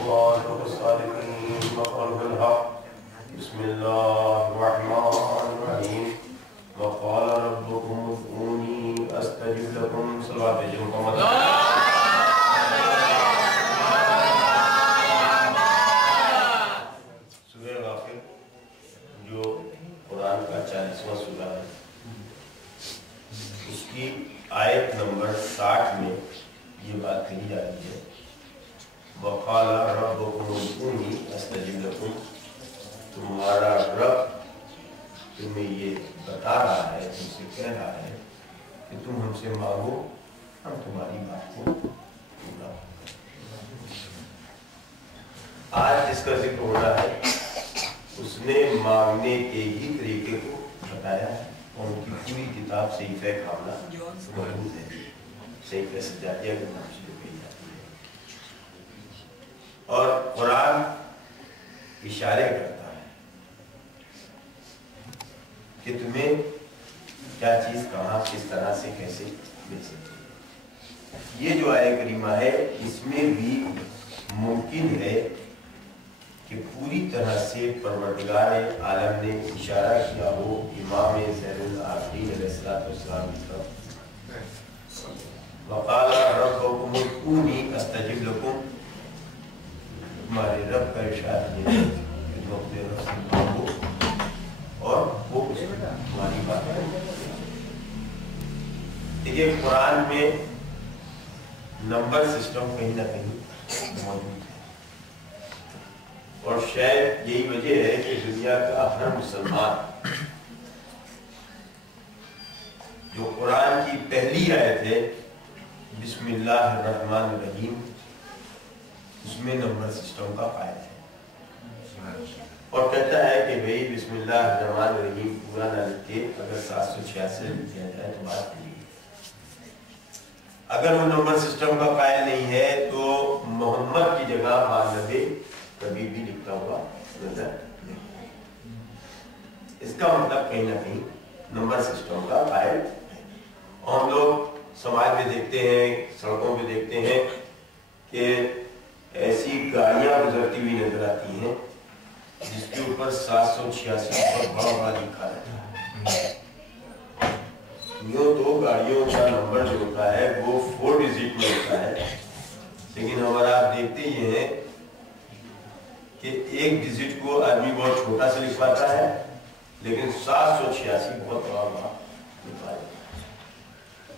وأشرف الصالحين وقلب الحق. بسم الله الرحمن الرحيم. وقال ربكم ادعوني أستجب لكم. صلوات محمد. سورہ غافر جو قرآن کا 40واں سورہ ہے، اس کی آیت نمبر 60 میں یہ بات کہی جا رہی ہے، وقال ربکم ادعونی استجب لکم. تمہارا رب تمہیں یہ بتا رہا ہے، تم سے کہہ رہا ہے کہ تم ہم سے مانگو، ہم تمہاری بات کو پورا. آج جس کا ذکر ہو رہا ہے اس نے مانگنے کے ہی طریقے کو بتایا ہے، اور ان کی پوری کتاب صحیفہ کاملہ موجود ہے. صحیفہ سجادیہ کے نام سے جو کہی جاتی ہے. اور قرآن اشارے کرتا ہے کہ تمہیں کیا چیز کہاں کس طرح سے کیسے مل سکتی ہے. یہ جو آیہ کریمہ ہے اس میں بھی ممکن ہے کہ پوری طرح سے پروردگار عالم نے اشارہ کیا ہو امام زین العابدین علیہ السلام کی طرف. وقال ربکم ادعونی استجب لکم. تمہارے رب کا ارشاد ہے کہ تم اپنے رب سے مانگو اور وہ تمہاری بات کرے. دیکھیے قرآن میں نمبر سسٹم کہیں نہ کہیں موجود ہے، اور شاید یہی وجہ ہے کہ دنیا کا ہر مسلمان جو قرآن کی پہلی آیت ہے بسم اللہ الرحمن الرحیم، اس میں نمبر سسٹم کا قائل ہے، اور کہتا ہے کہ بھئی بسم اللہ الرحمن الرحیم پورا نہ لکھ کے اگر 786 لکھ دیا جائے تو بات نہیں. اگر وہ نمبر سسٹم کا قائل نہیں ہے تو محمد کی جگہ 92 کبھی بھی لکھتا ہوا نظر نہیں. اس کا مطلب کہیں نہ کہیں نمبر سسٹم کا قائل ہے. اور ہم لوگ سماج میں دیکھتے ہیں، سڑکوں پہ دیکھتے ہیں کہ ایسی گاڑیاں گزرتی ہوئی نظر آتی ہیں جس کے اوپر 786 بہت بڑا بڑا لکھا رہتا ہے. یوں تو گاڑیوں کا نمبر جو ہوتا ہے وہ 4 ڈیجٹ میں ہوتا ہے، لیکن ہمارا آپ دیکھتے یہ ہیں کہ ایک ڈیجٹ کو آدمی بہت چھوٹا سے لکھ پاتا ہے، لیکن 786 بہت بڑا بڑا لکھا ہے.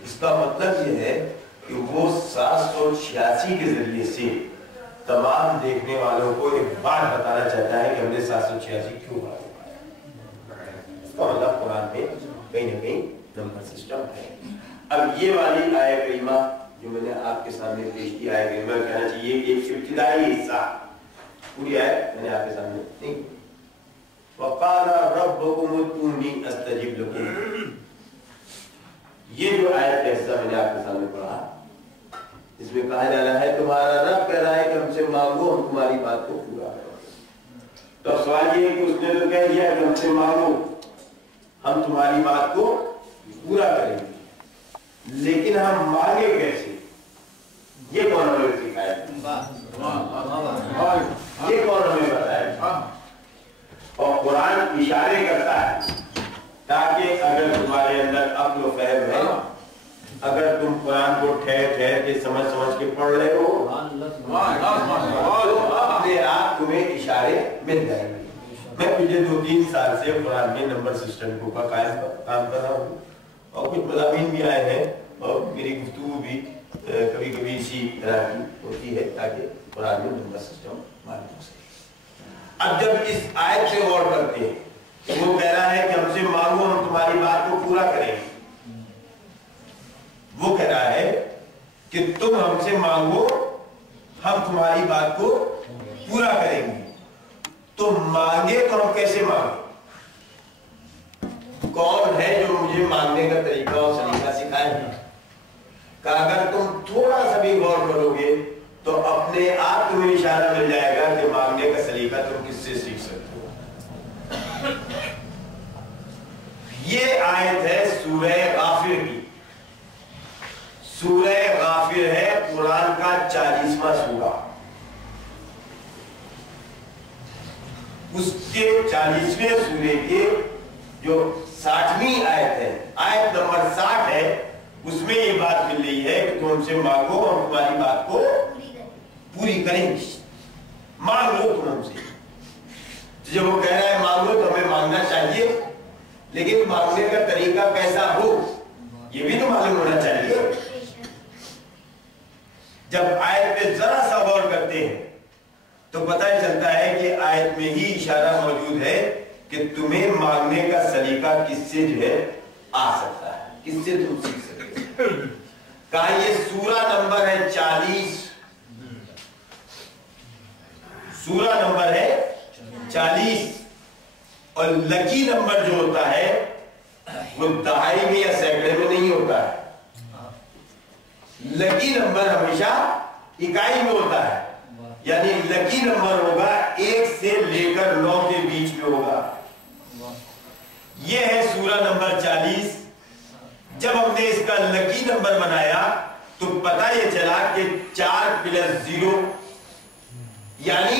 اس کا مطلب یہ ہے کہ وہ 786 کے ذریعے سے تمام دیکھنے والوں کو ایک بات بتانا چاہتا ہے کہ ہم نے 786 کیوں بات بتایا. اس کا مطلب قرآن میں کہیں نہ کہیں نمبر سسٹم ہے. اب یہ والی آیہ کریمہ جو میں نے آپ کے سامنے پیش کی آیہ کریمہ کہنا چاہیے کہ ایک ابتدائی حصہ، پوری آیت میں نے آپ کے سامنے نہیں. وقال ربکم ادعونی استجب لکم. یہ جو آیت کا حصہ میں نے آپ کے سامنے پڑھا، اس میں کہا جا رہا ہے تمہارا رب کہہ رہا ہے کہ ہم سے مانگو، ہم تمہاری بات کو پورا کریں. تو سوال یہ ہے کہ اس نے تو کہہ دیا کہ ہم سے مانگو، ہم تمہاری بات کو پورا کریں گے، لیکن ہم مانگے کیسے؟ یہ کون ہمیں سکھائے؟ یہ کون ہمیں بتائے؟ اور قرآن اشارے کرتا ہے تاکہ اگر تمہارے اندر عقل و فہم ہے، اگر تم قرآن کو ٹھہر ٹھہر کے سمجھ کے پڑھ رہے ہو تو اپنے آپ تمہیں اشارے مل جائیں گے. میں پچھلے 2-3 سال سے قرآن میں نمبر سسٹم کو قائم کام کر رہا ہوں، اور کچھ مضامین بھی آئے ہیں، اور میری گفتگو بھی کبھی کبھی اسی طرح کی ہوتی ہے تاکہ قرآن میں نمبر سسٹم معلوم ہو سکے. اب جب اس آیت سے غور کرتے ہیں کہ وہ کہہ رہا ہے کہ ہم سے مانگو، ہم تمہاری بات کو پورا کریں گے. وہ کہہ رہا ہے کہ تم ہم سے مانگو، ہم تمہاری بات کو پورا کریں گے. تو مانگے تو ہم کیسے مانگے؟ کون ہے جو مجھے مانگنے کا طریقہ اور سلیقہ سکھائے گا؟ کہ اگر تم تھوڑا سا بھی غور کرو گے تو اپنے آپ تمہیں اشارہ مل جائے گا کہ مانگنے کا سلیقہ تم کس سے سیکھ سکتے ہو. یہ آیت ہے سورہ غافر کی. سورہ غافر ہے قرآن کا 40واں سورہ. اس کے 40ویں سورے کے جو 60ویں آیت ہے، آیت نمبر 60 ہے، اس میں یہ بات مل رہی ہے کہ تم ہم سے مانگو اور تمہاری بات کو پوری کریں گے، مانگ لو تم ہم سے۔ جب وہ کہہ رہا ہے مانگو تو ہمیں مانگنا چاہیے، لیکن مانگنے کا طریقہ کیسا ہو یہ بھی تو معلوم ہونا چاہیے۔ جب آیت پہ ذرا سا غور کرتے ہیں تو پتہ چلتا ہے کہ آیت میں ہی اشارہ موجود ہے کہ تمہیں مانگنے کا سلیقہ کس سے جو ہے آ سکتا ہے، کس سے تم سیکھ سکتے ہیں۔ کہا یہ سورہ نمبر ہے 40، سورہ نمبر ہے 40، اور لکی نمبر جو ہوتا ہے وہ دہائی میں یا سینکڑے میں نہیں ہوتا ہے، لکی نمبر ہمیشہ اکائی میں ہوتا ہے، یعنی لکی نمبر ہوگا 1 سے لے کر 9 کے بیچ میں ہوگا۔ یہ ہے سورہ نمبر 40۔ جب ہم نے اس کا لکی نمبر بنایا تو پتہ یہ چلا کہ 4 + 0 یعنی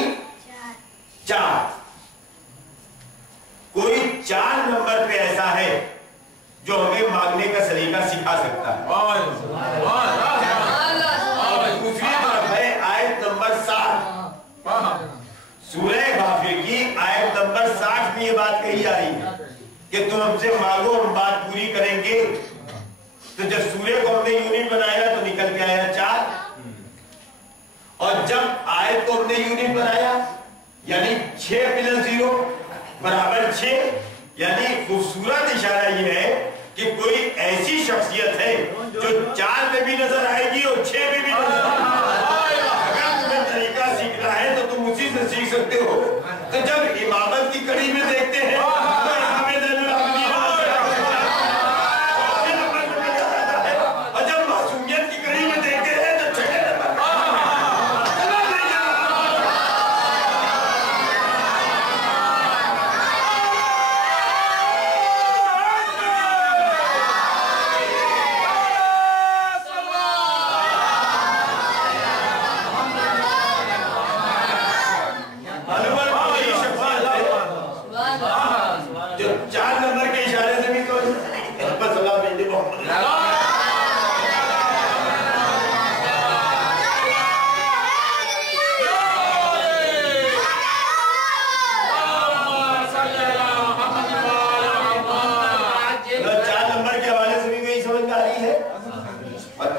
4۔ کوئی 4 نمبر پہ ایسا ہے جو ہمیں مانگنے کا سلیقہ سکھا سکتا ہے۔ اور دوسری طرف ہے آیت نمبر 60، سورہ غافر کی آیت نمبر 60 میں یہ بات کہی جا رہی ہے کہ تم ہم سے مانگو ہم بات پوری کریں گے۔ تو جب سورہ کو ہم نے یونٹ بنایا تو نکل کے آیا 4، اور جب آیت کو ہم نے یونٹ بنایا یعنی 6 + 0 = 6، یعنی خوبصورت اشارہ یہ ہے کہ کوئی ایسی شخصیت ہے جو 4 میں بھی نظر آئے گی اور 6 میں بھی نظر آئے گی۔ اگر تمہیں طریقہ سیکھنا ہے تو تم اسی سے سیکھ سکتے ہو۔ تو جب امامت کی کڑی میں دیکھتے ہیں اور جب معصومیت کی کڑی میں دیکھتے ہیں تو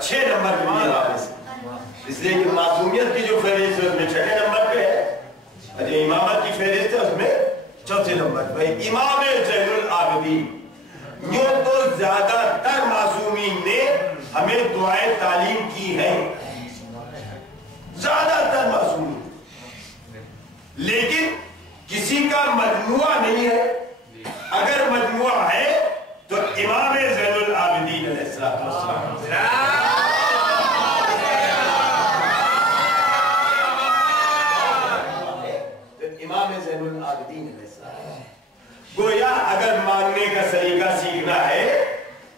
6 نمبر۔ اس لیے کہ معصومیت کی جو فہرست ہے اس میں 6 نمبر پہ ہے، جو امامت کی فہرست ہے اس میں 4 نمبر پہ۔ امام زین العابدین، یوں تو زیادہ تر معصومین نے ہمیں دعائیں تعلیم کی ہیں، زیادہ تر معصومین، لیکن کسی کا مجموعہ نہیں ہے۔ اگر مجموعہ ہے تو امام زین العابدین علیہ السلام، گویا اگر مانگنے کا سلیقہ سیکھنا ہے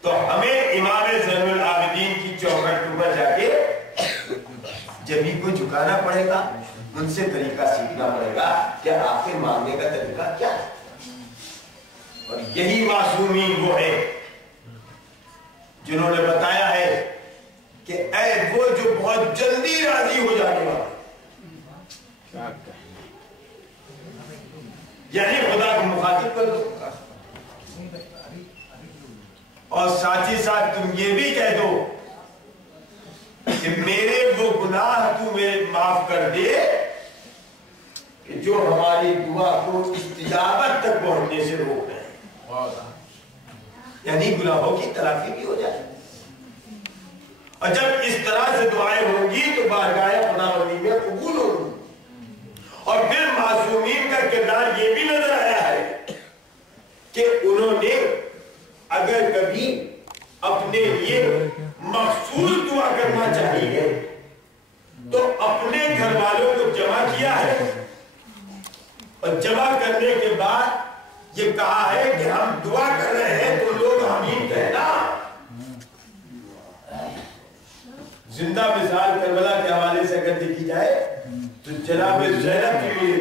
تو ہمیں امام زین العابدین کی چوکھٹ پر جا کے جبھی کو جھکانا پڑے گا، ان سے طریقہ سیکھنا پڑے گا کہ آخر مانگنے کا طریقہ کیا ہے۔ اور یہی معصومین وہ ہے جنہوں نے بتایا ہے کہ اے وہ جو بہت جلدی راضی ہو جانے والا، یعنی خدا کو مخاطب کر دو اور ساتھ ہی ساتھ تم یہ بھی کہہ دو کہ میرے وہ گناہ تو میرے معاف کر دے کہ جو ہماری دعا کو استجابت تک پہنچنے سے روک رہے ہیں، یعنی گناہوں کی تلافی بھی ہو جائے۔ اور جب اس طرح سے دعائیں ہوں گی تو بارگاہ خداوندی میں قبول ہوگی۔ اور پھر معصومین کا کردار یہ بھی نظر آیا ہے کہ انہوں نے اگر کبھی اپنے لیے مخصوص دعا کرنا چاہیے تو اپنے گھر والوں کو جمع کیا ہے، اور جمع کرنے کے بعد یہ کہا ہے کہ ہم دعا کر رہے ہیں تو لوگ آمین کہنا۔ زندہ مثال کربلا کے حوالے سے اگر دیکھی جائے تو جناب زینب کی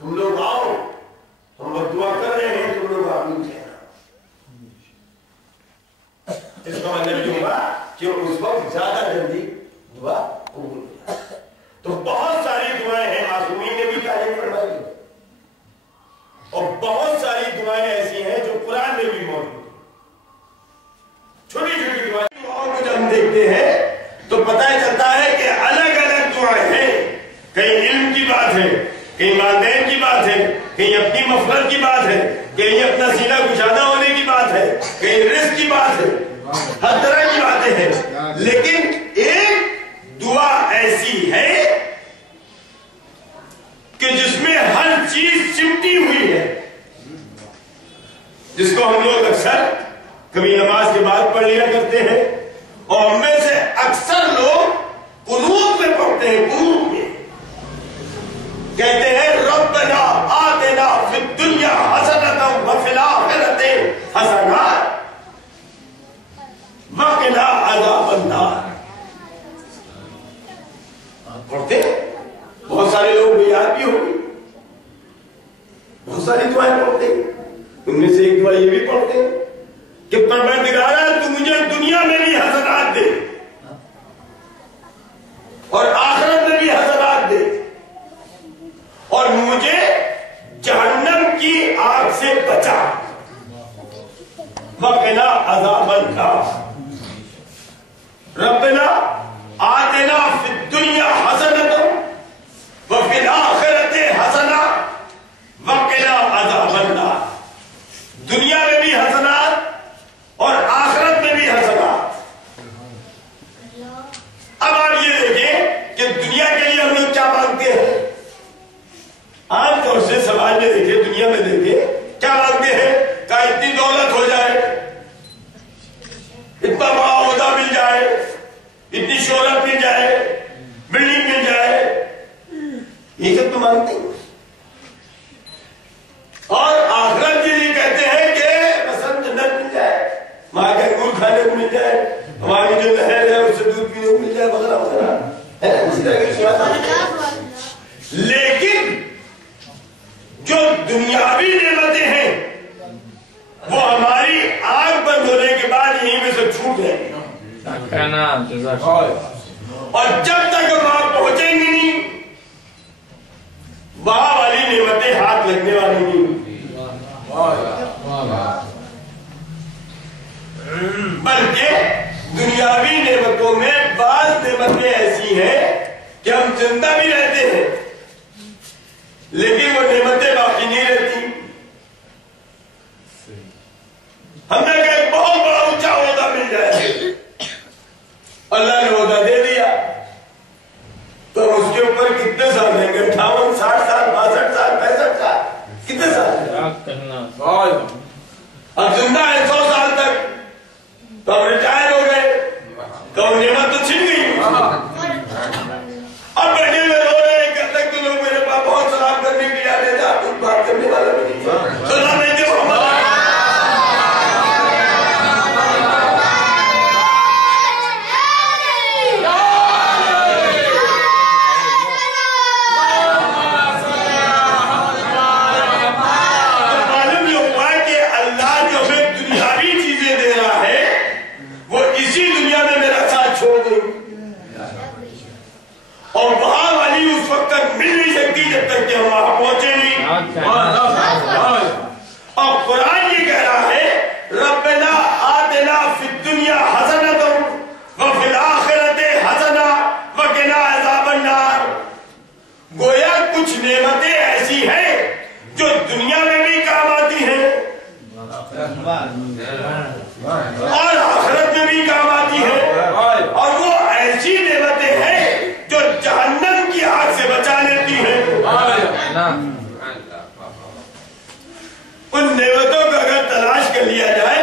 تم لوگ آؤ، ہم وقت دعا کر رہے ہیں، تم لوگ آمین کہنا۔ اس کا مطلب یہ ہوا کہ اس وقت زیادہ جلدی دعا قبول ہو جائے۔ تو بہت ساری دعائیں ہیں، معصومین نے بھی تعلیم فرمائی، اور بہت ساری دعائیں ایسی ہیں جو قرآن میں بھی موجود ہیں۔ چھوٹی چھوٹی دعائیں کو جب ہم دیکھتے ہیں تو پتہ چلتا ہے کہ الگ الگ دعائیں ہیں، کہیں علم کی بات ہے، کہیں والدین کی بات ہے، کہیں اپنی مغفرت کی بات ہے، کہیں اپنا سینہ کشادہ ہونے کی بات ہے، کہیں رزق کی بات ہے، ہر طرح کی باتیں ہیں۔ لیکن ایک دعا ایسی ہے کہ جس میں ہر چیز چمٹی ہوئی ہے، جس کو ہم لوگ اکثر کبھی نماز کے بعد پڑھ لیا کرتے ہیں، اور ہم میں سے اکثر لوگ قنوت میں پڑھتے ہیں۔ قنوت میں کہتے ہیں ربنا آتنا فی الدنیا حسنۃ وفی الآخرۃ حسنۃ وقنا عذاب النار۔ پڑھتے بہت سارے لوگ بھی یاد بھی ہوگی، بہت ساری دعائیں پڑھتے ہیں۔ ان میں سے ایک دعا یہ بھی پڑھتے ہیں کہ پروردگارا تو مجھے دنیا میں بھی حسنات دے اور آخرت میں بھی حسنات دے، اور مجھے جہنم کی آگ سے بچا، وقنا عذاب النار۔ ربنا آتنا فی الدنیا حسنۃ وفی الآخرۃ حسنۃ وقنا عذاب النار۔ دنیا میں بھی حسنات اور آخرت میں بھی حسنات۔ اب آپ یہ دیکھیں کہ دنیا کے لیے ہم لوگ کیا مانگتے ہیں؟ عام طور سے سماج میں دیکھیں، دنیا میں دیکھیں کیا مانگتے ہیں؟ کہ اتنی دولت ہو جائے، اتنا بڑا عہدہ مل جائے، اتنی شہرت مل جائے، بلڈنگ مل جائے، یہ سب تو مانگتے ہیں۔ اور آخرت کے لیے کہتے ہیں کہ مثلا جنت مل جائے، وہاں کے انگور کھانے کو مل جائے، وہاں کی جو نہر ہے اس سے دودھ پینے کو مل جائے، وغیرہ وغیرہ، اسی طرح کی بات۔ لیکن جو دنیاوی نعمتیں ہیں وہ ہماری آنکھ بند ہونے کے بعد یہیں میں سے چھوٹ جائیں گی، اور جب تک ہم وہاں پہنچیں گے نہیں وہاں والی نعمتیں ہاتھ لگنے والی نہیں، بلکہ دنیاوی نعمتوں میں بعض نعمتیں ایسی ہیں کہ ہم زندہ بھی رہتے ہیں لیکن وہ نعمتیں باقی نہیں رہتی۔ ہم نے کہا ایک بہت بڑا اونچا عہدہ مل جائے، اللہ نے عہدہ دے دیا، تو اس کے اوپر کتنے سال لیں گے؟ 58 60 سال 62 سال 65 سال، کتنے سال؟ اب زندہ ہے 100 سال تک، تو اب ریٹائر ہو گئے، تو نعمت تو چھن گئی۔ اب بیٹھے ہوئے رو رہے ہیں، کب تک تو لوگ میرے پاس بہت سلام کرنے کے لیے آتے تھے، آپ کچھ بات کرنے والا بھی نہیں ہے، سلام نہیں کہ محمد اور وہاں والی اس وقت تک مل نہیں سکتی جب تک کہ ہم وہاں پہنچے نہیں۔ اور قرآن یہ کہہ رہا ہے ربنا آتنا فی الدنیا حسنۃ وفی الآخرۃ حسنۃ وقنا عذاب النار۔ گویا کچھ نعمتیں ایسی ہیں جو دنیا میں بھی کام آتی ہیں اور آخرت میں بھی کام آتی ہیں، اور وہ ایسی نعمتیں ہیں جو جہنم کی آگ سے بچا لیتی ہیں۔ ان نعمتوں کو اگر تلاش کر لیا جائے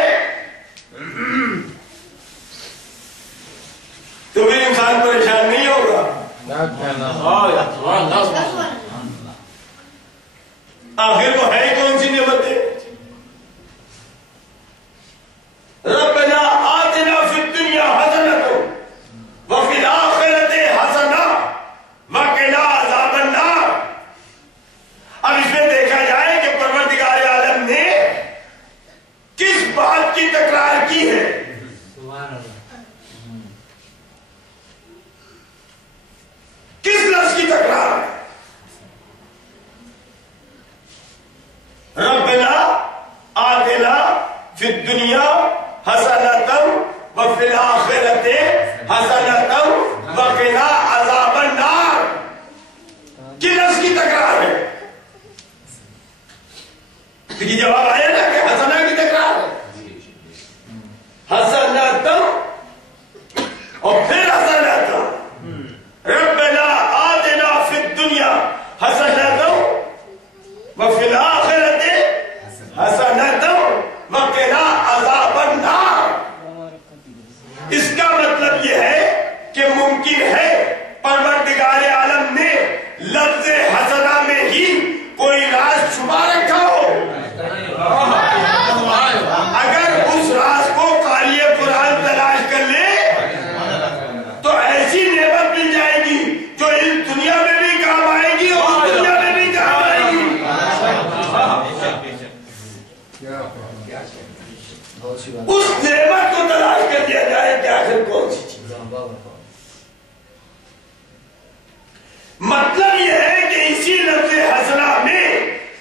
تو بھی انسان پریشان نہیں ہوگا۔ آخر وہ ہے کون سی نعمتیں؟ ربنا آتنا فی الدنیا حسنۃ وفی الآخرۃ حسنۃ وقنا عذاب النار۔ اب اس لفظ کی تکرار ہے. یہ جواب آیا نا کہ حسنہ کی تکرار ہے. حسناتم اور پھر حسناتم. ربنا آتنا فی الدنیا حسناتم وفی الآخرۃ حسناتم وقنا عذاب النار. اس کا مطلب یہ ہے کہ ممکن ہے پروردگار عالم نے لفظ حسنہ میں ہی کوئی راز چھپا رکھا ہو. اگر اس راز کو قاری قرآن تلاش کر لے تو ایسی نعمت مل جائے گی جو اس دنیا میں بھی کام آئے گی اور اس دنیا میں بھی کام آئے گی. اس نعمت کو تلاش کر دیا جائے کہ آخر کون سی چیز. مطلب یہ ہے کہ اسی لفظ حسنہ میں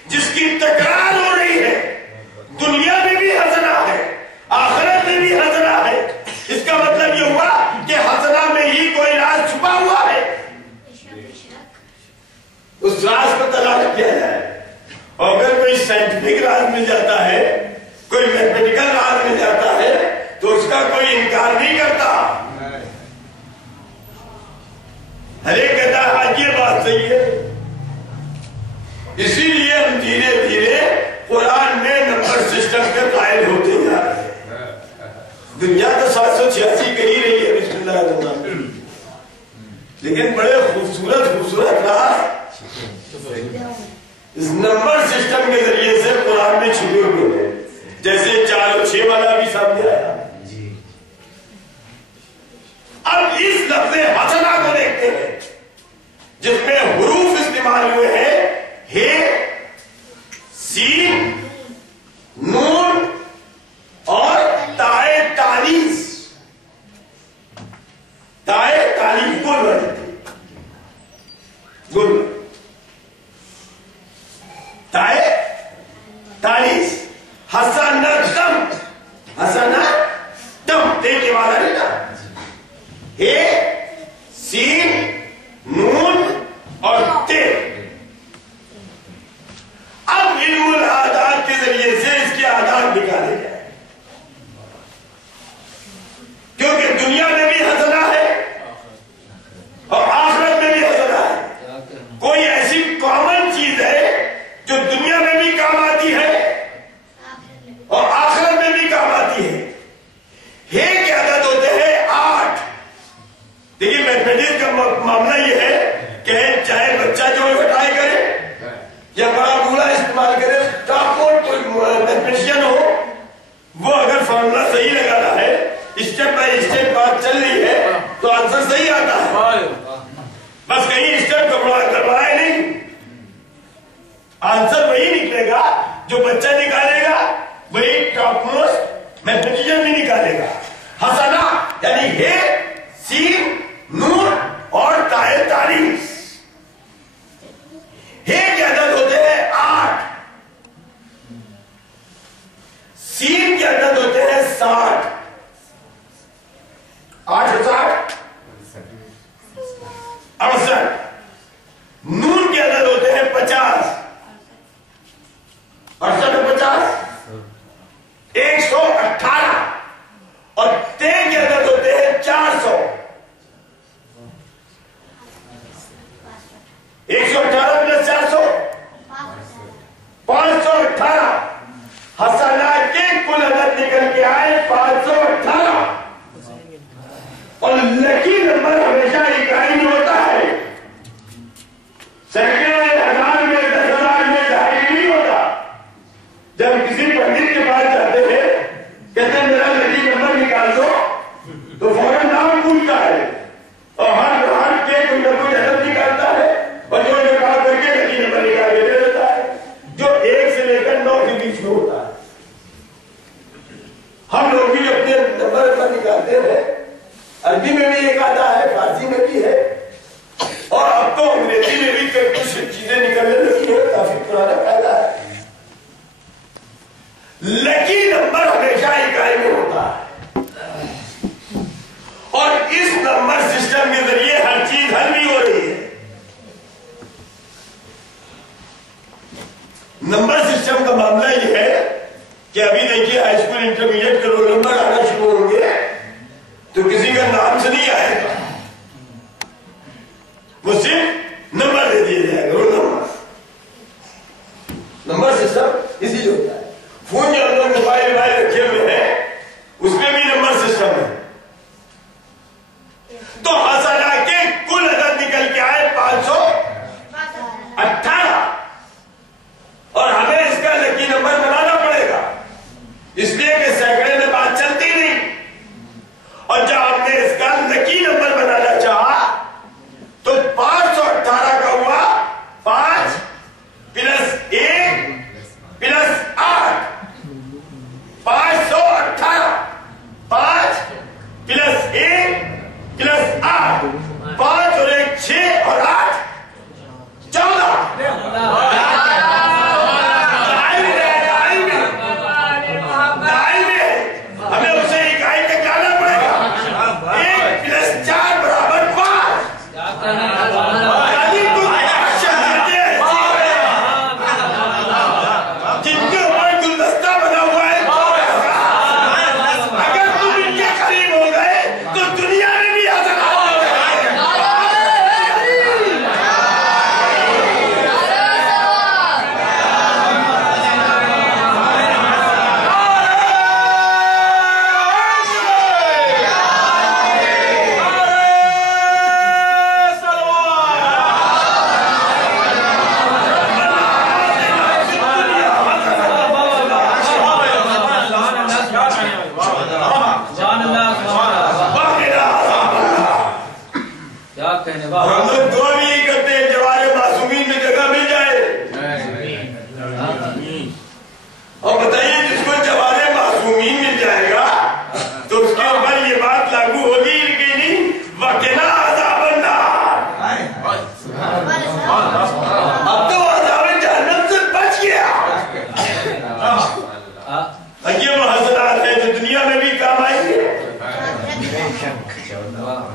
جس کی تکرار ہو رہی ہے دنیا میں بھی حسنہ ہے آخرت میں بھی حسنہ ہے. اس کا مطلب یہ ہوا کہ حسنہ میں ہی کوئی راز چھپا ہوا ہے. اس راز کو تلاش کیا جائے. اور اگر کوئی سائنٹیفک راز مل جاتا ہے کوئی میتھمیٹیکل راز مل جاتا ہے تو اس کا کوئی انکار نہیں کرتا. ہر ایک کہتا ہے آج یہ بات صحیح ہے. اسی لیے ہم دھیرے دھیرے قرآن میں نمبر سسٹم کے قائل ہوتے جا رہے ہیں. دنیا تو 786 کہی رہی ہے بسم اللہ الرحمن الرحیم, لیکن بڑے خوبصورت راز اس نمبر سسٹم کے ذریعے سے قرآن میں چھپے ہوئے ہیں. جیسے 4 اور 6 والا بھی سامنے آیا. اب اس لفظ حسنہ کو دیکھتے ہیں جس میں حروف استعمال ہوئے ہیں ہے سین نون اور تائے تانیث. تائے تانیث گل تائے تانیث. حسناتم حسناتم تے کے بعد ہے نا ہے سین نون اور تے. اب علم العادات کے ذریعے سے اس کے عادات نکالے جائیں کیونکہ دنیا میں بھی حسنہ ہے اور آخرت میں بھی حسنہ ہے. کوئی ایسی کامن چیز ہے جو دنیا میں بھی کام آتی ہے اور آخرت میں بھی کام آتی ہے. کے عدد ہوتے ہیں 8. دیکھیے میتھمیٹکس کا معاملہ یہ ہے کہ چاہے بچہ جو گھٹائی کرے یا بڑا بوڑھا استعمال کرے, ٹاپ میتھمیٹیشین ہو, وہ اگر فارمولا صحیح لگانا ہے اسٹیپ بائی اسٹیپ بات چل رہی ہے تو آنسر صحیح آتا ہے. بس کہیں اسٹیپ گڑبڑائے نہیں, آنسر وہی نکلے گا جو بچہ نکالے گا, وہی ٹاپ موسٹ میتھمیٹیشین بھی نکالے گا. حسنہ یعنی ہے سین نون اور تائے تانیث. ہے کے عدد ہوتے ہیں 8, سین کے عدد ہوتے ہیں 60. 8 60 68. نون کے عدد ہوتے ہیں 50. 68 50 نمبر سسٹم کا معاملہ یہ ہے کہ ابھی دیکھیے ہائی اسکول انٹرمیڈیٹ کے رول نمبر آنا شروع ہوں گے تو کسی کا نام سے نہیں آئے گا، وہ صرف نمبر دے دیا جائے گا، رول نمبر سسٹم اسی لیے ہوتا ہے۔ فون کے اندر موبائل رکھے ہوئے ہیں، اس میں بھی نمبر سسٹم ہے، تو حسنہ کے کل عدد نکل کے آئے 518، اور ہمیں اس کا لکی نمبر بنانا پڑے گا، اس لیے کہ سینکڑے میں بات چلتی نہیں، اور جب ہم نے اس کا لکی نمبر بنانا چاہا تو 518 کا ہوا 5 + 1 + 8، 518، 5 + 1 + 8، 5 اور 1 6 اور 8 14۔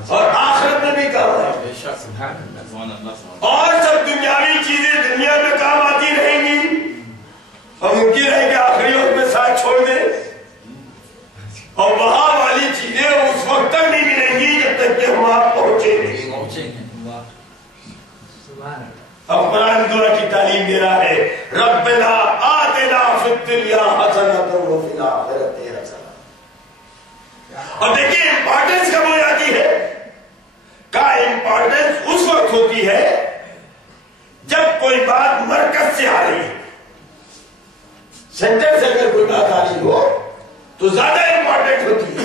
اور آخرت میں بھی کام آئے، اور سب دنیاوی چیزیں دنیا میں کام آتی رہیں گی، اور ممکن ہے کہ آخری وقت میں ساتھ چھوڑ دیں، اور وہاں والی چیزیں اس وقت تک نہیں ملیں گی جب تک کہ ہم آپ پہنچیں گے۔ اب قرآن دعا کی تعلیم دے رہا ہے، ربنا آتنا فی الدنیا حسنۃ وفی الآخرۃ حسنۃ۔ اور دیکھیے امپورٹنس کب ہو جاتی ہے؟ کا امپورٹنس اس وقت ہوتی ہے جب کوئی بات مرکز سے آ رہی ہے، سینٹر سے اگر کوئی بات آ رہی ہو تو زیادہ امپورٹنٹ ہوتی ہے۔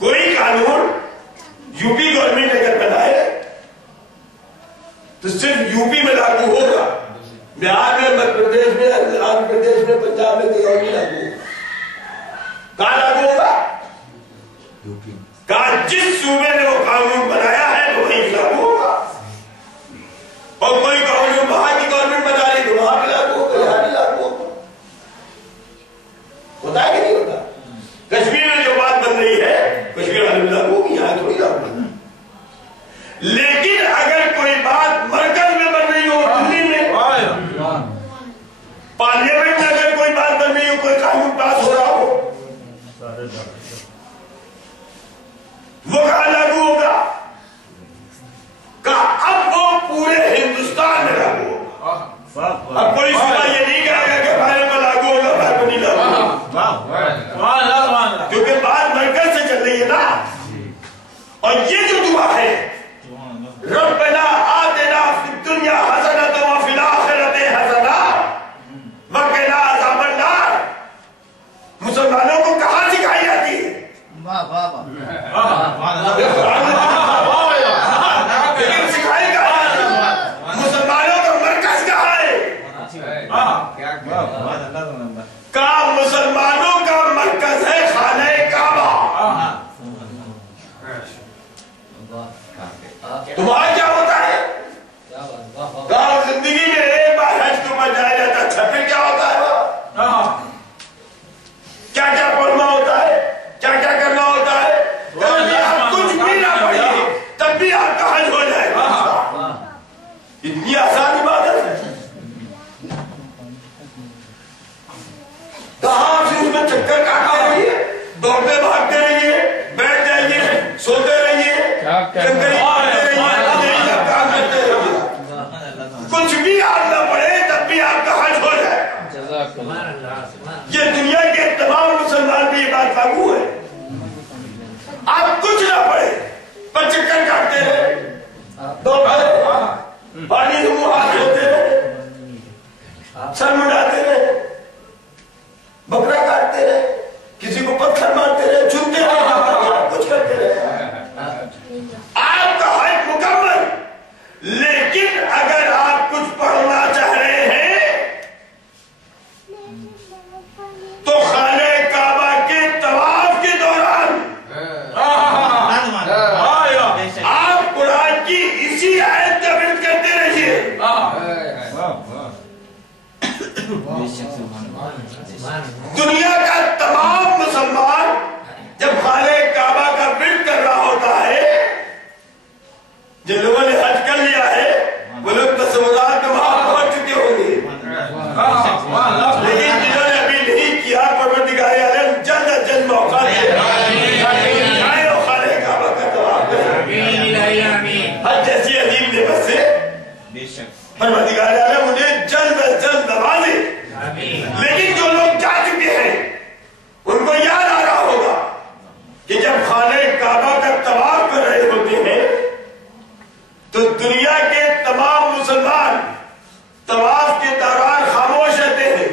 کوئی قانون یو پی گورنمنٹ اگر بنائے تو صرف یو پی میں لاگو ہوگا، بہار میں، مدھیہ پردیش میں، آندھرا پردیش میں، پنجاب میں کہیں اور نہیں لاگو ہوگا۔ کہاں لاگو ہوگا؟ کہاں جس صوبے نے وہ قانون بنایا ہے وہ وہیں لاگو ہوگا، اور کوئی قانون وہاں کی گورنمنٹ بنا رہی تو وہاں پہ لاگو ہوگا، یہاں بھی لاگو ہوگا۔ ہوتا ہے کہ نہیں ہوتا؟ کشمیر میں جو بات بن رہی ہے کشمیر میں لاگو ہوگی، یہاں تھوڑی لاگو ہوگی۔ لیکن اگر کوئی بات مرکز میں بن رہی ہو، دلی میں پارلیمنٹ میں اگر کوئی بات بن رہی ہو، کوئی قانون پاس ہو رہا ہو، وہ کہاں لاگو ہوگا؟ کہا اب وہ پورے ہندوستان میں لاگو ہوگا۔ اب کوئی صوبہ یہ نہیں کہے گا کہ بھائی کو لاگو ہوگا، بھائی کو نہیں لاگو ہوگا، کیونکہ بات مرکز سے چل رہی ہے نا۔ اور یہ جو دعا ہے ربنا آتنا فی الدنیا حسنۃ وفی الآخرۃ حسنۃ وقنا عذاب النار، مسلمانوں کو کہاں سکھائی جاتی ہے؟ لیکن سکھائی کہاں ہے؟ مسلمانوں کا مرکز کہاں ہے؟ کہا مسلمانوں کا مرکز ہے خانہ کعبہ۔ تمہارا کیا ہوتا ہے؟ کہا زندگی میں ایک بار حج کے اوپر جایا جاتا، اچھا پھر کیا ہوتا ہے؟ کیا کیا پڑھنا ہوتا ہے، کیا کیا کرنا ہوتا ہے؟ آپ کچھ بھی نہ پڑھیے تب بھی آپ کا حج ہو جائے گا۔ اتنی آسان عبادت ہے، یہ دنیا کے تمام مسلمان بھی یہ بات لاگو ہے. آپ کچھ نہ پڑھے پر چکر کاٹتے رہے, پانی سے منہ ہاتھ دھوتے رہے, سر مڈاتے رہے, بکرا کاٹتے رہے, کسی کو پتھر مارتے رہے, چنتے رہے, کچھ کرتے رہے. آپ کا حج مکمل. لیکن اگر آپ کچھ پڑھنا چاہ رہے ہیں تو خانہ کعبہ کے طواف کے دوران آپ قرآن کی اسی آیت کا ورد کرتے رہیے. دنیا کا تمام مسلمان جب خانہ کعبہ کا ورد کر رہا ہوتا ہے, جن لوگوں نے حج کر لیا ہے وہ لوگ تصورات میں وہاں پہنچ چکے ہوں گے, لیکن جنہوں نے ابھی نہیں کیا پروردگار عالم جلد از جلد موقع دے جائے اور خانہ کعبہ کا طواف کریں. حج جیسی عظیم نعمت سے پروردگار عالم انہیں جلد از جلد نوازے. لیکن جو لوگ جا چکے ہیں ان کو یاد آ رہا ہوگا کہ جب خانہ کعبہ کا طواف کر رہے ہوتے ہیں تو دنیا کے تمام مسلمان طواف کے دوران خاموش رہتے ہیں.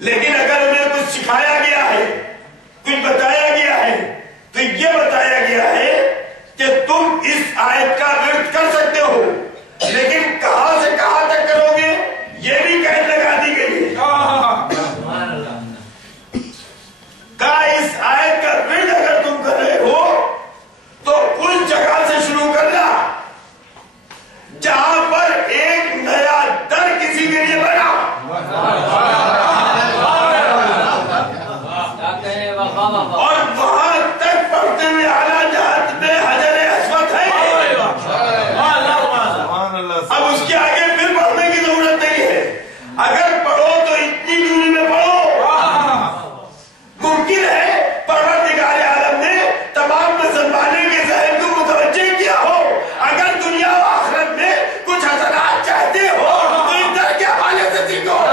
لیکن اگر انہیں کچھ سکھایا گیا ہے, کچھ بتایا گیا ہے, تو یہ بتایا گیا ہے کہ تم اس آیت کا ورد کر سکتے ہو, لیکن کہاں سے کہاں تک کرو گے یہ بھی قید لگا دی گئی ہے. کہا اس آیت کا ورد اگر تم کر رہے ہو تو اس جگہ سے شروع کرنا جہاں پر ایک نیا در کسی کے لیے بنا, اور وہاں تک پڑھتے ہوئے آنا جہاں میں حجر اسود ہے. اب اس کے آگے پھر پڑھنے کی ضرورت نہیں ہے. اگر پڑھو تو اتنی دوری میں پڑھو. ممکن ہے پروردگار عالم نے تمام مسلمانوں کے ذہن کو متوجہ کیا ہو. اگر دنیا و آخرت میں کچھ حسنات چاہتے ہو تو اس در کے حوالے سے سیکھو.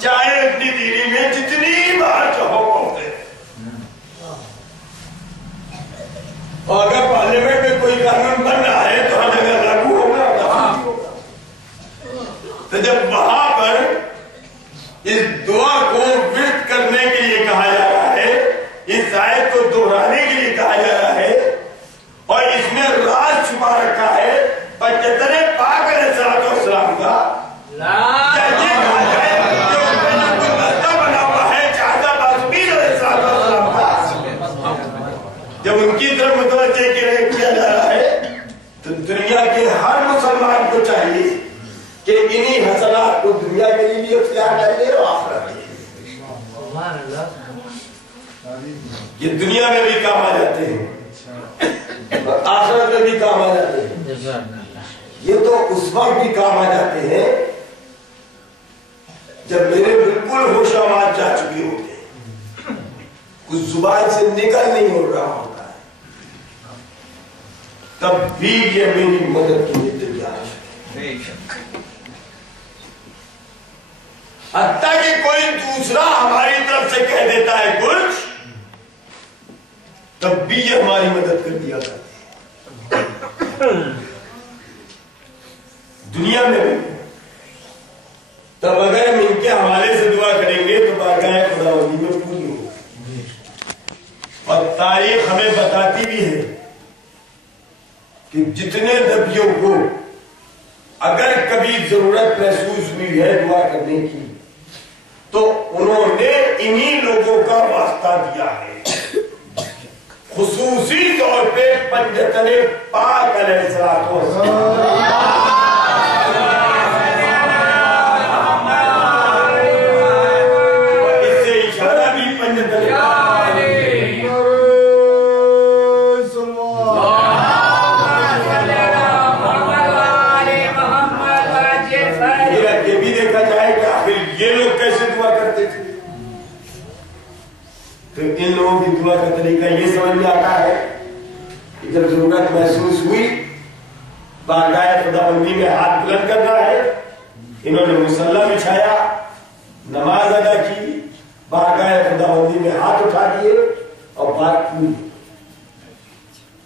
چاہے اپنی دینی میں جتنی بار چاہو پڑھتے ہیں. اور اگر پارلیمنٹ میں کوئی قانون بن رہا ہے تو ہر جگہ لاگو ہوگا. تو جب وہاں پر اس دعا کو ورد کرنے کے لیے کہا جا رہا ہے, اس آیت کو دہرانے کے لیے کہا جا رہا ہے, اور اس میں راز چھپا رکھا ہے پچھتر پاک علیہ السلام کا, جب ان کی طرف متوجہ کیا جا رہا ہے تو دنیا کے ہر مسلمان کو چاہیے کہ انہی حسنات کو دنیا کے لیے بھی اختیار کر لے اور آخرت کے لیے. یہ دنیا میں بھی کام آ جاتے ہیں اور آخرت میں بھی کام آ جاتے ہیں. یہ تو اس وقت بھی کام آ جاتے ہیں جب میرے بالکل ہوش آواز جا چکے ہوتے ہیں, کچھ زبان سے نکل نہیں ہو رہا ہوتا ہے, تب بھی یہ میری مدد کے لیے تیار ہے. حتیٰ کہ کوئی دوسرا ہماری طرف سے کہہ دیتا ہے کچھ, تب بھی یہ ہماری مدد کر دیا کرتے ہیں. دنیا میں بھی تب اگر ہم ان کے حوالے سے دعا کریں گے تو بارگاہ خداوندی میں پوری ہوگی. اور تاریخ ہمیں بتاتی بھی ہے کہ جتنے نبیوں کو اگر کبھی ضرورت محسوس ہوئی ہے دعا کرنے کی تو انہوں نے انہی لوگوں کا واسطہ دیا ہے. خصوصی طور پہ پنجتن پاک علیہ السلام تو ان لوگوں کی دعا کا طریقہ یہ سمجھ میں آتا ہے کہ جب ضرورت محسوس ہوئی بارگاہ خداوندی میں ہاتھ بلند کرنا ہے، انہوں نے مصلی بچھایا، نماز ادا کی، بارگاہ خداوندی میں ہاتھ اٹھا دیے اور بات پوری۔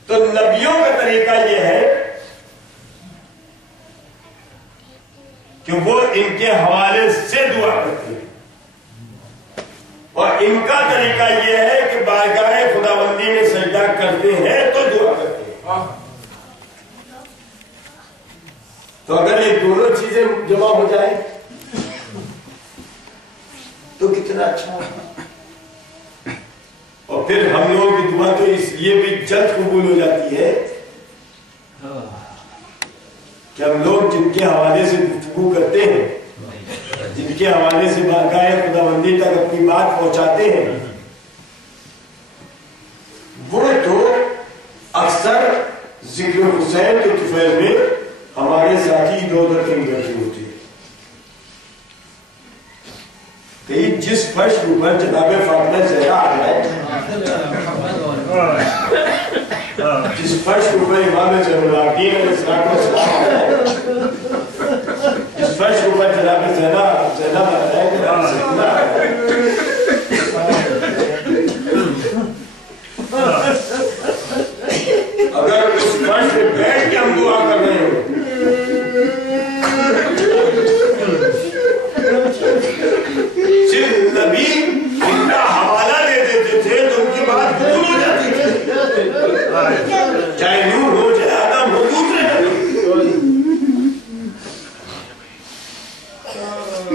تو نبیوں کا طریقہ یہ ہے کہ وہ ان کے حوالے سے دعا کرتے ہیں، اور ان کا طریقہ یہ ہے کہ بارگاہ خداوندی میں سجدہ کرتے ہیں تو دعا کرتے ہیں۔ تو اگر یہ دونوں چیزیں جمع ہو جائیں تو کتنا اچھا ہوگا۔ اور پھر ہم لوگوں کی دعا تو اس لیے بھی جلد قبول ہو جاتی ہے کہ ہم لوگ جن کے حوالے سے گفتگو کرتے ہیں، جن کے حوالے سے بارگاہ خداوندی تک اپنی بات پہنچاتے ہیں، وہ تو اکثر ذکر حسین کے طفیل میں ہمارے ساتھی ادھر ادھر کہیں بیٹھے ہوتے ہیں۔ کہیں جس فرش کے اوپر جناب فاطمہ زہرا آ جائے، جس فرش کے اوپر امام زین العابدین علیہ السلام آ جائے، جس فرش کے اوپر جناب زینب آ جائے، جناب سیدنا آ جائے، اگر اس فرش پہ بیٹھ کے ہم دعا کر رہے ہو صرف نبی ان کا حوالہ دے دیتے تھے تو ان کی بات قبول ہو جاتی تھی، چاہے نوح ہو چاہے آدم ہو، دوسرے نبی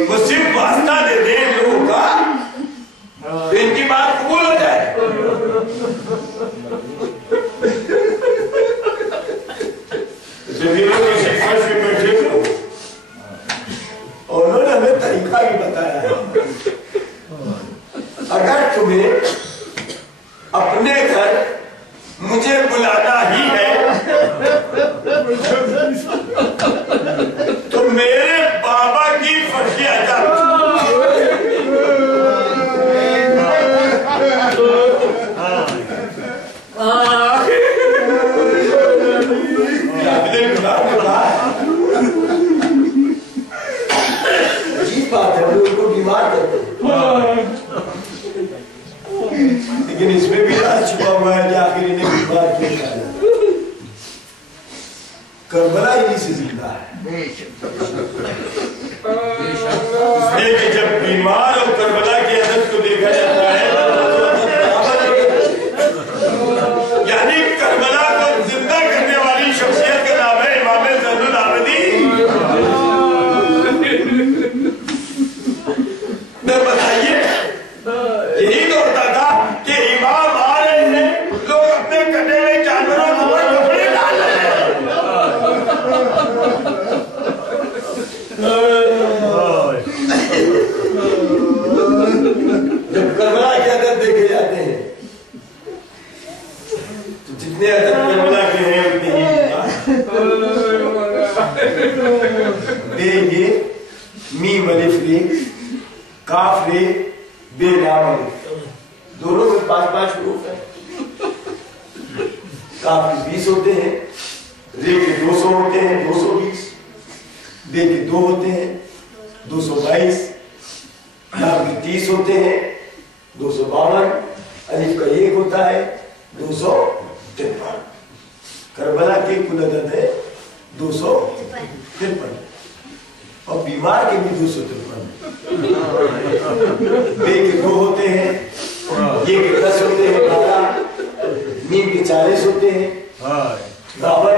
وہ صرف واسطہ دے دیں ان لوگوں کا تو ان کی بات قبول ہو جائے۔ جب یہ لوگ اسی فرش پہ بیٹھے تھے اور انہوں نے ہمیں طریقہ بھی بتایا ہے، اگر تمہیں اپنے گھر مجھے بلانا ہی ہے تو میرے بابا کی فرشی عجب عجیب بات ہے، ان کو بیمار کرتے ہیں، لیکن اس میں بھی راز چھپا ہوا ہے کہ آخر انہیں بیمار کیا جائے۔ کربلا ہی سے زندہ ہے، اس لیے کہ جب بیمار اور کربلا کی عدد کو دیکھا جاتا ہے یعنی کربلا کو زندہ کرنے والی شخصیت کا نام ہے امام زین العابدین۔ میں بتائیے یہی تو ہوتا تھا کہ امام آ رہے ہیں، لوگ اپنے کٹے ہوئے جانوروں کو کپڑے ڈال رہے ہیں، جب کربلا کے عدد دیکھے جاتے ہیں تو جتنے عدد کربلا کے ہیں اتنے ہی بے میم الف رے کاف رے بے لام الف، دونوں میں 5 حروف ہیں، کاف کے 20 ہوتے ہیں، رے کے 200 ہوتے ہیں 220، بے کے 2 ہوتے ہیں 222، لام کے 30 ہوتے ہیں 252، الف کا 1 ہوتا ہے 253۔ کربلا کے کل عدد ہے 253، اور بیمار کے بھی 253۔ بے کے 2 ہوتے ہیں، یہ کے 10 ہوتے ہیں 12، میم کے 40 ہوتے ہیں 52،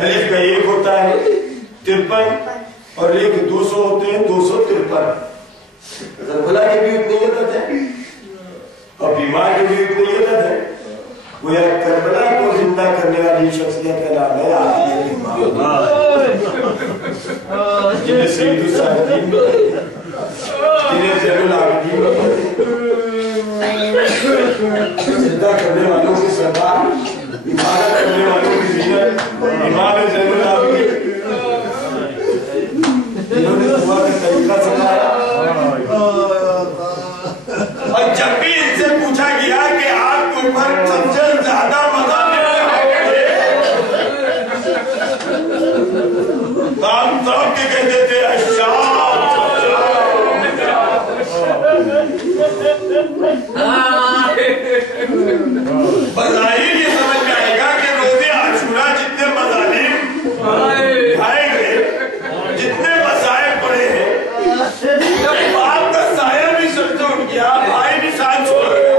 الف کا 1 ہوتا ہے 53، اور رے کے 200 ہوتے ہیں 253۔ کربلا کے بھی اتنی عدد ہے اور بیمار کے بھی اتنی عدد ہے۔ گویا کربلا کو زندہ کرنے والی شخصیت کا نام ہے علی امام، جنہیں سید الصالحین جنہیں زین العابدین زندہ کرنے والوں کی سردار، عبادت کرنے والوں کی زینت، امام زین العابدین، جنہوں نے دعا کا طریقہ سکھایا۔ اور جب بھی ان سے پوچھا گیا کہ آپ کے اوپر سب سے زیادہ مظالم آپ سب کے کہتے تھے بظاہر یہ سمجھ میں آئے گا کہ روزے عاشوراء جتنے مظالم کھائے گئے، جتنے مسائب پڑے ہیں، جب آپ کا سایہ بھی سر سے اٹھ گیا، بھائی بھی ساتھ چھوڑ گیا،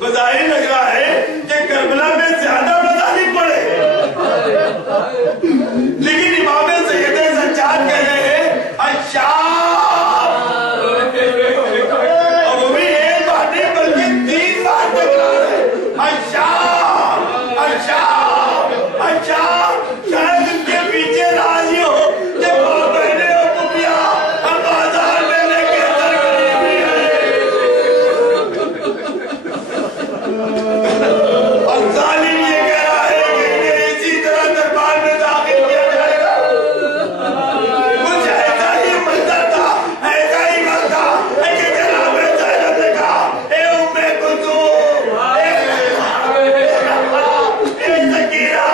بظاہر لگ رہا ہے کہ کربلا میں زیادہ مظالم پڑے، لیکن امام سید سجاد کہہ رہے ہیں الشام، اور وہ بھی ایک بات نہیں بلکہ 3 بار ٹکرا رہے ہیں الشام الشام الشام۔ شاید ان کے پیچھے راضی ہو کہ ماں بہنیں اور پپیاں ہم بازار میں لے کے اندر غریبی ہے، اور ظالم یہ کہہ رہا ہے کہ انہیں اسی طرح دربار میں داخل کیا جائے گا۔ کچھ ایسا ہی منظر تھا، ایسا ہی وقت تھا کہ جناب زینب نے کہا اے ام کلثوم، اے سکینہ،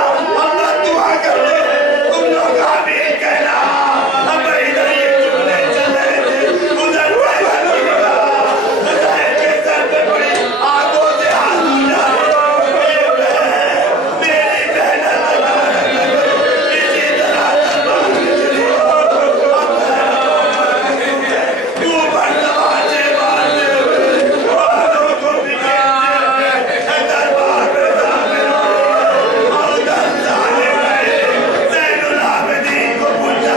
اللہ دعا کر لے، تم لوگ آمین کہنا۔ اب ادھر یہ جملے چل رہے تھے، ادھر کوئی بات نہیں کہا، حسین کے سر پہ پڑی آنکھوں سے ہاتھ دھونا ہے، اے بہن، میری بہن اسی طرح دربار میں چلی اوپر تماچے مارتے ہوئے والوں کو بکھیرتے ہوئے دربار میں داخل ہوئے، اور ادھر ظالم رہے زین العابدین کو پوچھا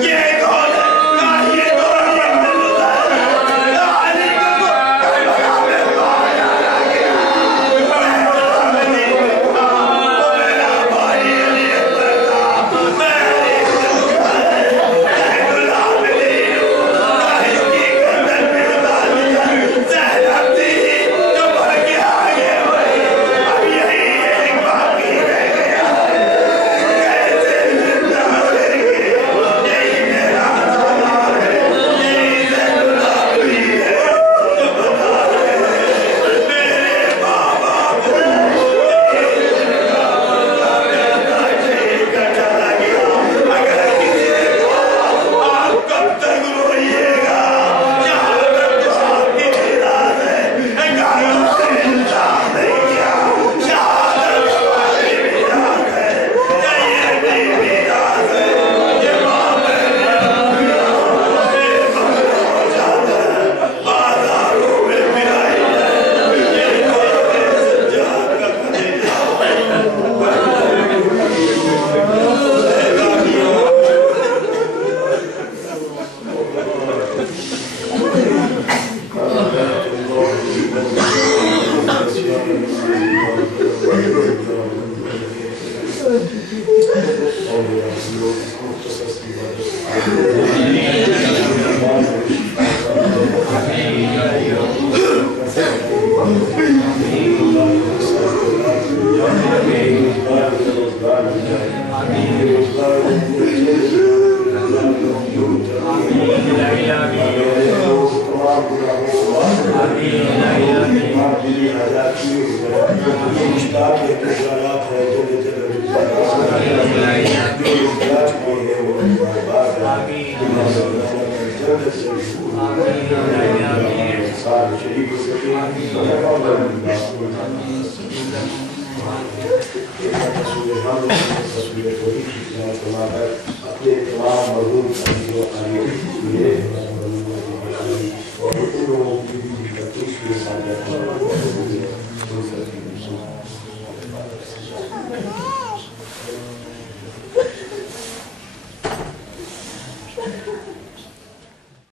یہ کون ہے؟ کہا یہ تو علی بن حسین ہے، علی کو کربلا میں مارا گیا۔ زین العابدین نے کہا وہ میرا بھائی علی اکبر تھا، میں علی کو زین العابدین کا اس کی گردن میں اتار دیا، زینب تھی جو بڑھ کے آگے بڑھی، اب یہی ایک باقی رہ گیا ہے، کیسے زندہ رہے گی؟ یہی میرا سوال ہے، یہی زین العابدین ہے جو بتا رہے ہیں میرے بابا کو شہید کر ڈالا گیا۔ اگر کسی نے کہا آپ کب تک روئیے گا، شہادت تو آپ کی میراث ہے، گھروں سے انصاف نہیں کیا، شہادت ہماری میراث ہے، یہ میری میراث ہے، یہ ماں بہنیں بے فخر ہو جاتا ہے، بازاروں میں پلائی جائے، یہ قوم سجاد کا کلیجہ اپنے تمام مرحوم